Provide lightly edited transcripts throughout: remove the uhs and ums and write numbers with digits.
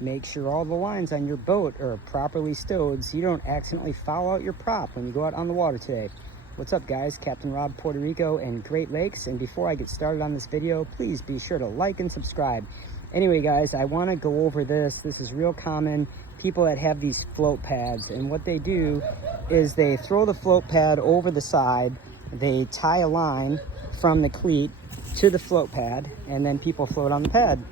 make sure all the lines on your boat are properly stowed so you don't accidentally foul out your prop when you go out on the water today. What's up guys, Captain Rob, Puerto Rico and Great Lakes. And before I get started on this video, please be sure to like and subscribe. Anyway guys, I want to go over this. This is real common. People that have these float pads, and what they do is they throw the float pad over the side, they tie a line from the cleat to the float pad, and then people float on the pad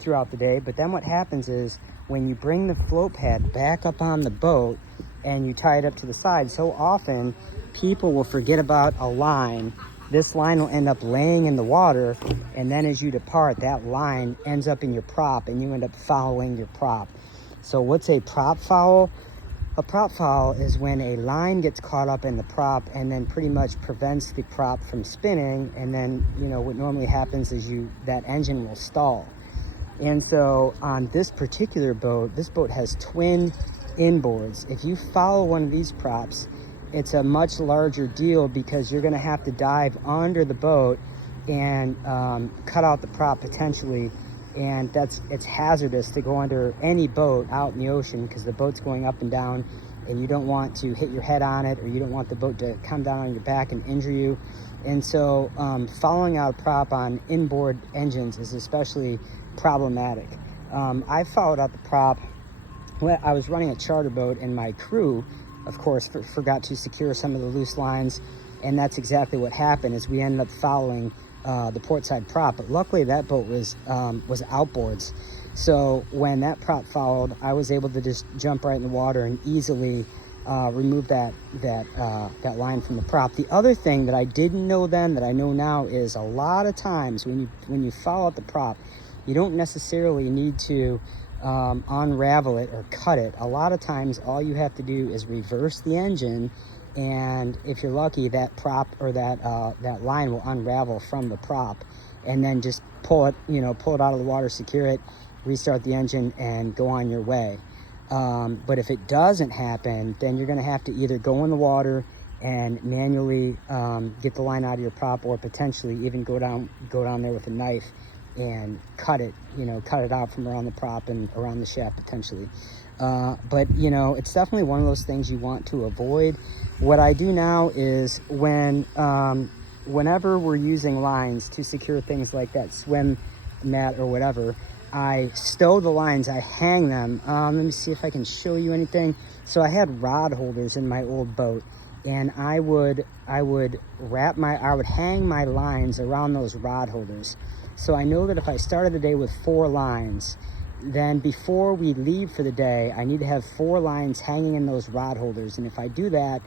throughout the day. But then what happens is when you bring the float pad back up on the boat and you tie it up to the side, so often people will forget about a line. This line will end up laying in the water, and then as you depart, that line ends up in your prop and you end up fouling your prop. So what's a prop foul? A prop foul is when a line gets caught up in the prop and then pretty much prevents the prop from spinning, and then, you know, what normally happens is that engine will stall. And so on this particular boat, this boat has twin inboards. If you foul one of these props, it's a much larger deal because you're going to have to dive under the boat and cut out the prop potentially, and it's hazardous to go under any boat out in the ocean because the boat's going up and down and you don't want to hit your head on it, or you don't want the boat to come down on your back and injure you. And so fouling out a prop on inboard engines is especially problematic. I fouled out the prop when I was running a charter boat, and my crew of course forgot to secure some of the loose lines, and that's exactly what happened. Is we ended up fouling the port side prop. But luckily that boat was outboards, so when that prop fouled, I was able to just jump right in the water and easily remove that line from the prop. The other thing that I didn't know then that I know now is a lot of times when you foul out the prop, you don't necessarily need to unravel it or cut it. A lot of times all you have to do is reverse the engine, and if you're lucky, that prop or that line will unravel from the prop, and then just pull it out of the water, secure it, restart the engine, and go on your way. But if it doesn't happen, then you're going to have to either go in the water and manually get the line out of your prop, or potentially even go down there with a knife and cut it out from around the prop and around the shaft potentially. But it's definitely one of those things you want to avoid. What I do now is whenever we're using lines to secure things like that swim mat or whatever, I stow the lines, I hang them. Let me see if I can show you anything. So I had rod holders in my old boat, and I would hang my lines around those rod holders. So I know that if I started the day with 4 lines, then before we leave for the day, I need to have 4 lines hanging in those rod holders. And if I do that,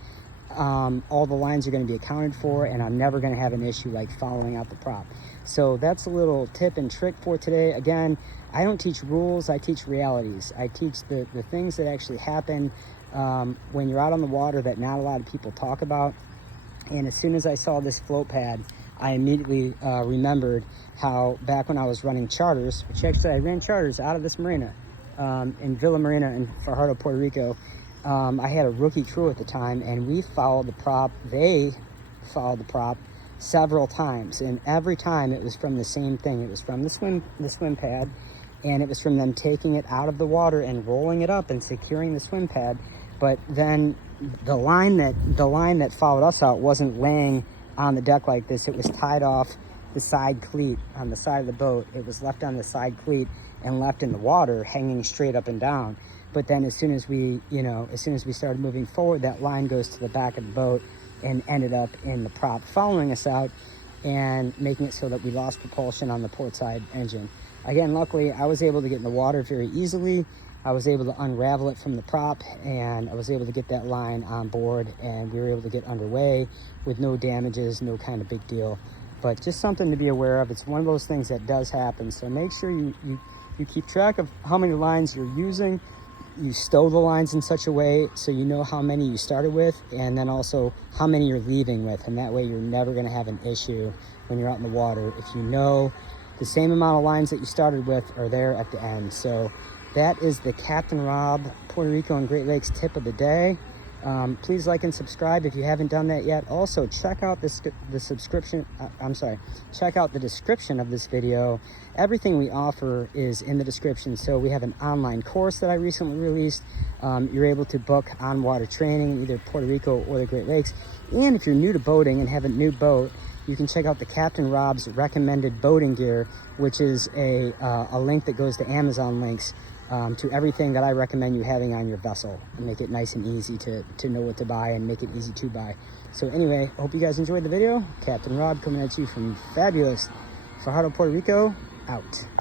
all the lines are going to be accounted for, and I'm never going to have an issue like fouling out the prop. So that's a little tip and trick for today. Again, I don't teach rules, I teach realities. I teach the things that actually happen when you're out on the water that not a lot of people talk about. And as soon as I saw this float pad, I immediately remembered how back when I was running charters, which actually I ran charters out of this marina, in Villa Marina in Fajardo, Puerto Rico. I had a rookie crew at the time, and we fouled the prop. They fouled the prop several times, and every time it was from the same thing. It was from the swim pad, and it was from them taking it out of the water and rolling it up and securing the swim pad. But then the line that fouled us out wasn't laying on the deck like this. It was tied off the side cleat on the side of the boat. It was left on the side cleat and left in the water hanging straight up and down. But then as soon as we started moving forward, that line goes to the back of the boat and ended up in the prop, following us out and making it so that we lost propulsion on the port side engine. Again, luckily I was able to get in the water very easily. I was able to unravel it from the prop, and I was able to get that line on board, and we were able to get underway with no damages, no kind of big deal. But just something to be aware of. It's one of those things that does happen. So make sure you keep track of how many lines you're using. You stow the lines in such a way so you know how many you started with, and then also how many you're leaving with. And that way you're never going to have an issue when you're out in the water if you know the same amount of lines that you started with are there at the end. So that is the Captain Rob Puerto Rico and Great Lakes tip of the day. Please like and subscribe if you haven't done that yet. Also, check out check out the description of this video. Everything we offer is in the description. So we have an online course that I recently released. You're able to book on-water training in either Puerto Rico or the Great Lakes. And if you're new to boating and have a new boat, you can check out the Captain Rob's recommended boating gear, which is a link that goes to Amazon links to everything that I recommend you having on your vessel, and make it nice and easy to know what to buy and make it easy to buy. So anyway, hope you guys enjoyed the video. Captain Rob coming at you from fabulous Fajardo, Puerto Rico, out.